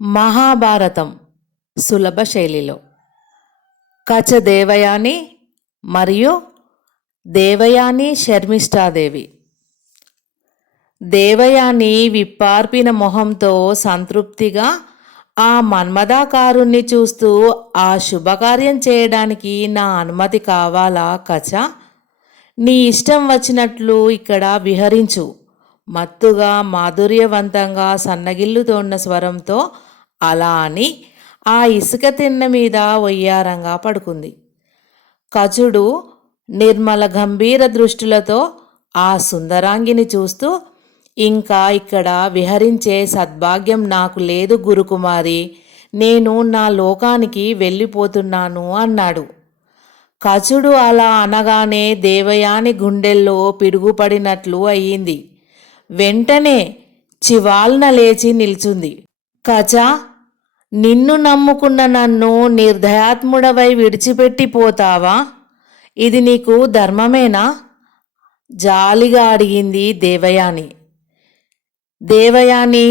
మహాభారతం సులభ శైలిలో కచ దేవయాని మరియు దేవయాని శర్మిష్ఠాదేవి. దేవయాని విప్పార్పిన మొహంతో సంతృప్తిగా ఆ మన్మథాకారుణ్ణి చూస్తూ, ఆ శుభకార్యం చేయడానికి నా అనుమతి కావాలా కచ? నీ ఇష్టం వచ్చినట్లు ఇక్కడ విహరించు. మత్తుగా మాధుర్యవంతంగా సన్నగిల్లుతోన్న స్వరంతో అలా అని ఆ ఇసుక తిన్న మీద వయ్యారంగా పడుకుంది. కచుడు నిర్మల గంభీర దృష్టిలతో ఆ సుందరాంగిని చూస్తూ, ఇంకా ఇక్కడ విహరించే సద్భాగ్యం నాకు లేదు గురుకుమారి, నేను నా లోకానికి వెళ్ళిపోతున్నాను అన్నాడు. కచుడు అలా అనగానే దేవయాని గుండెల్లో పిడుగుపడినట్లు అయ్యింది. వెంటనే చివాల్న లేచి నిల్చుంది. కచా, నిన్ను నమ్ముకున్న నన్ను నిర్దయాత్ముడవై విడిచిపెట్టిపోతావా? ఇది నీకు ధర్మమేనా? జాలిగా అడిగింది దేవయాని. దేవయాని,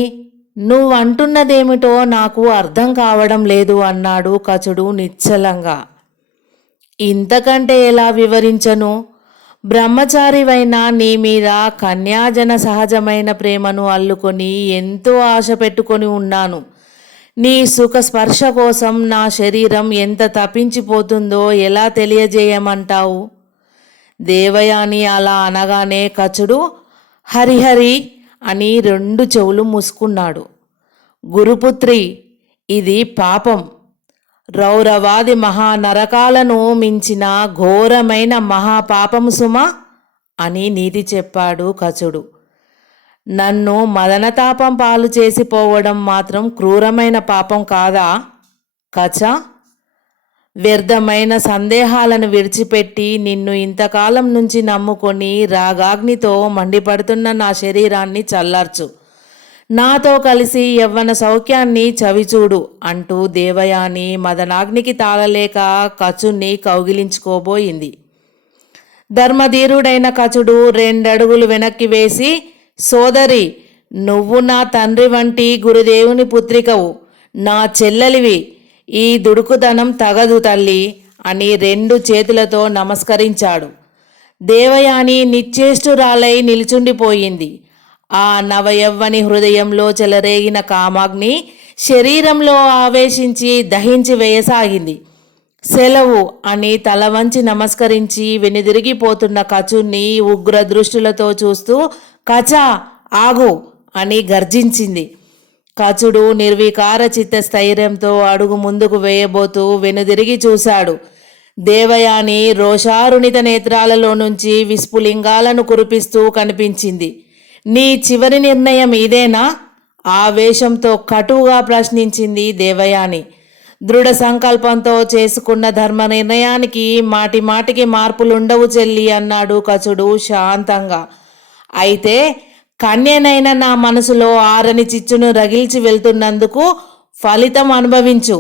నువ్వంటున్నదేమిటో నాకు అర్థం కావడం లేదు అన్నాడు కచుడు నిశ్చలంగా. ఇంతకంటే ఎలా వివరించను? బ్రహ్మచారివైన నీ మీద కన్యాజన సహజమైన ప్రేమను అల్లుకొని ఎంతో ఆశ పెట్టుకొని ఉన్నాను. నీ సుఖ స్పర్శ కోసం నా శరీరం ఎంత తప్పించిపోతుందో ఎలా తెలియజేయమంటావు? దేవయాని అలా అనగానే కచుడు హరిహరి అని రెండు చెవులు మూసుకున్నాడు. గురుపుత్రి, ఇది పాపం, రౌరవాది మహానరకాలను మించిన ఘోరమైన మహాపాపము సుమా అని నీతి చెప్పాడు కచుడు. నన్ను మదనతాపం పాలు చేసిపోవడం మాత్రం క్రూరమైన పాపం కాదా కచ? వ్యర్థమైన సందేహాలను విడిచిపెట్టి నిన్ను ఇంతకాలం నుంచి నమ్ముకొని రాగాగ్నితో మండిపడుతున్న నా శరీరాన్ని చల్లార్చు. నాతో కలిసి యవ్వన సౌఖ్యాన్ని చవిచూడు అంటూ దేవయాని మదనాగ్నికి తాళలేక కచుని కౌగిలించుకోబోయింది. ధర్మధీరుడైన కచుడు రెండడుగులు వెనక్కి వేసి, సోదరి, నువ్వు నా తండ్రి వంటి గురుదేవుని పుత్రికవు, నా చెల్లెలివి, ఈ దుడుకుదనం తగదు తల్లి అని రెండు చేతులతో నమస్కరించాడు. దేవయాని నిశ్చేష్టురాలై నిల్చుండిపోయింది. ఆ నవయవ్వని హృదయంలో చెలరేగిన కామాగ్ని శరీరంలో ఆవేశించి దహించి వేయసాగింది. సెలవు అని తల వంచి నమస్కరించి వెనుదిరిగిపోతున్న కచుని ఉగ్ర దృష్టిలతో చూస్తూ, కచా, ఆగు అని గర్జించింది. కచుడు నిర్వికార చిత్తస్థైర్యంతో అడుగు ముందుకు వేయబోతూ వెనుదిరిగి చూశాడు. దేవయాని రోషారుణిత నేత్రాలలో నుంచి విస్ఫులింగాలను కురిపిస్తూ కనిపించింది. నీ చివరి నిర్ణయం ఇదేనా? ఆవేశంతో కటువుగా ప్రశ్నించింది దేవయాని. దృఢ సంకల్పంతో చేసుకున్న ధర్మ నిర్ణయానికి మాటి మాటికి మార్పులుండవు చెల్లి అన్నాడు కచుడు శాంతంగా. అయితే కన్యనైన నా మనసులో ఆరని చిచ్చును రగిల్చి వెళ్తున్నందుకు ఫలితం అనుభవించు.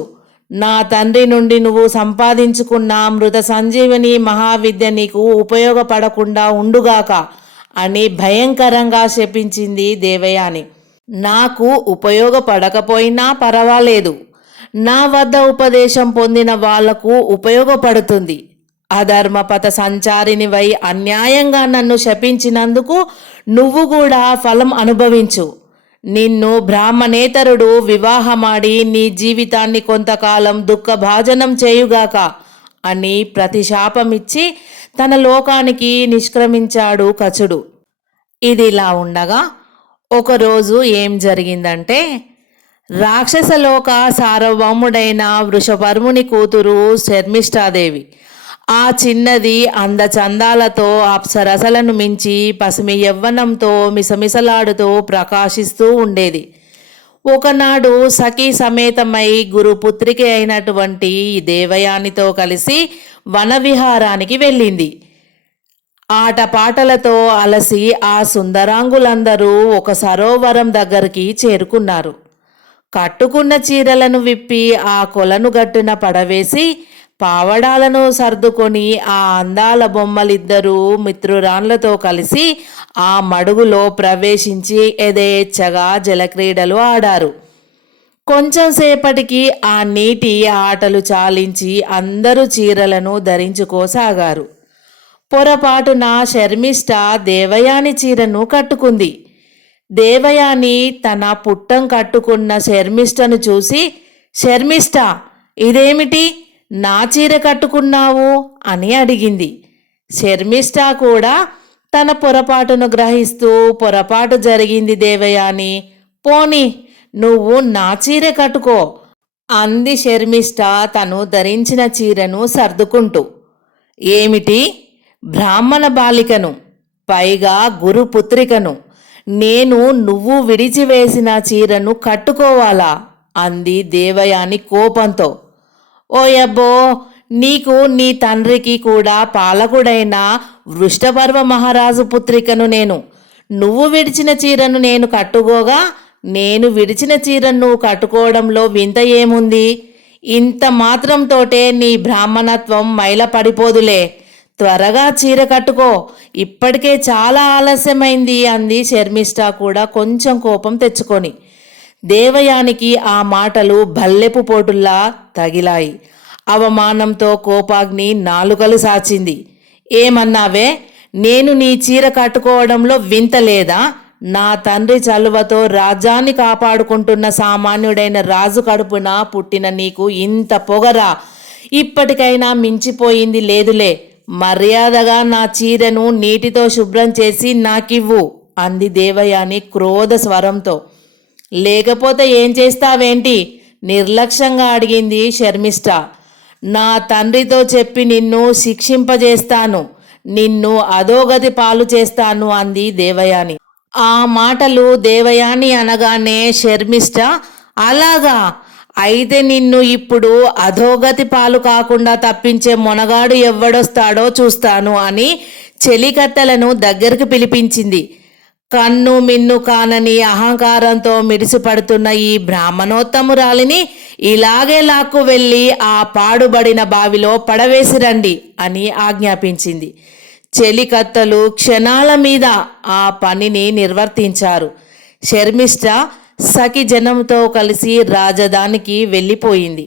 నా తండ్రి నుండి నువ్వు సంపాదించుకున్న మృత సంజీవని మహావిద్య నీకు ఉపయోగపడకుండా ఉండుగాక అని భయంకరంగా శపించింది దేవయాని. నాకు ఉపయోగపడకపోయినా పర్వాలేదు, నా వద్ద ఉపదేశం పొందిన వాళ్లకు ఉపయోగపడుతుంది. అధర్మపథ సంచారినివై అన్యాయంగా నన్ను శపించినందుకు నువ్వు కూడా ఫలం అనుభవించు. నిన్ను బ్రాహ్మణేతరుడు వివాహమాడి నీ జీవితాన్ని కొంతకాలం దుఃఖభాజనం చేయుగాక అని ప్రతిశాపమిచ్చి తన లోకానికి నిష్క్రమించాడు కచుడు. ఇదిలా ఉండగా ఒకరోజు ఏం జరిగిందంటే, రాక్షసలోక సార్వభౌముడైన వృషపర్ముని కూతురు శర్మిష్ఠాదేవి, ఆ చిన్నది అందచందాలతో అప్సరసలను మించి పసిమి యవ్వనంతో మిసమిసలాడుతూ ప్రకాశిస్తూ ఉండేది. ఒకనాడు సఖీ సమేతమై గురుపుత్రిక అయినటువంటి దేవయానితో కలిసి వనవిహారానికి వెళ్ళింది. ఆటపాటలతో అలసి ఆ సుందరాంగులందరూ ఒక సరోవరం దగ్గరికి చేరుకున్నారు. కట్టుకున్న చీరలను విప్పి ఆ కొలను గట్టున పడవేసి పావడాలను సర్దుకొని ఆ అందాల బొమ్మలిద్దరూ మిత్రురాన్లతో కలిసి ఆ మడుగులో ప్రవేశించి యథేచ్ఛగా జలక్రీడలు ఆడారు. కొంచెం సేపటికి ఆ నీటి ఆటలు చాలించి అందరూ చీరలను ధరించుకోసాగారు. పొరపాటున శర్మిష్ఠ దేవయాని చీరను కట్టుకుంది. దేవయాని తన పుట్టం కట్టుకున్న శర్మిష్ఠను చూసి, శర్మిష్ఠ, ఇదేమిటి, నా చీర కట్టుకున్నావు అని అడిగింది. శర్మిష్ఠ కూడా తన పొరపాటును గ్రహిస్తూ, పొరపాటు జరిగింది దేవయాని, పోని నువ్వు నా చీర కట్టుకో అంది శర్మిష్ఠ తను ధరించిన చీరను సర్దుకుంటూ. ఏమిటి, బ్రాహ్మణ బాలికను, పైగా గురుపుత్రికను, నేను నువ్వు విడిచివేసిన చీరను కట్టుకోవాలా అంది దేవయాని కోపంతో. ఓయబ్బో, నీకు నీ తండ్రికి కూడా పాలకుడైన వృషపర్వ మహారాజు పుత్రికను నేను. నువ్వు విడిచిన చీరను నేను కట్టుకోగా నేను విడిచిన చీరను నువ్వు కట్టుకోవడంలో వింత ఏముంది? ఇంత మాత్రంతోటే నీ బ్రాహ్మణత్వం మైలపడిపోదులే. త్వరగా చీర కట్టుకో, ఇప్పటికే చాలా ఆలస్యమైంది అంది శర్మిష్ఠ కూడా కొంచెం కోపం తెచ్చుకొని. దేవయానికి ఆ మాటలు భల్లెపు పోటుల్లా తగిలాయి. అవమానంతో కోపాగ్ని నాలుకలు సాచింది. ఏమన్నావే? నేను నీ చీర కట్టుకోవడంలో వింత లేదా? నా తండ్రి చలువతో రాజ్యాన్ని కాపాడుకుంటున్న సామాన్యుడైన రాజు కడుపున పుట్టిన నీకు ఇంత పొగరా? ఇప్పటికైనా మించిపోయింది లేదులే. మర్యాదగా నా చీరను నీటితో శుభ్రం చేసి నాకివ్వు అంది దేవయాని క్రోధ స్వరంతో. లేకపోతే ఏం చేస్తావేంటి? నిర్లక్ష్యంగా అడిగింది శర్మిష్ఠ. నా తండ్రితో చెప్పి నిన్ను శిక్షింపజేస్తాను, నిన్ను అధోగతి పాలు చేస్తాను అంది దేవయాని. ఆ మాటలు దేవయాని అనగానే శర్మిష్ఠ, అలాగా, అయితే నిన్ను ఇప్పుడు అధోగతి పాలు కాకుండా తప్పించే మొనగాడు ఎవ్వడొస్తాడో చూస్తాను అని చెలికత్తెలను దగ్గరికి పిలిపించింది. కన్ను మిన్ను కానని అహంకారంతో మిడిసిపడుతున్న ఈ బ్రాహ్మణోత్తమురాలిని ఇలాగే లాక్కు వెళ్ళి ఆ పాడుబడిన బావిలో పడవేసిరండి అని ఆజ్ఞాపించింది. చెలికత్తలు క్షణాల మీద ఆ పనిని నిర్వర్తించారు. శర్మిష్ఠ సఖి జనంతో కలిసి రాజధానికి వెళ్ళిపోయింది.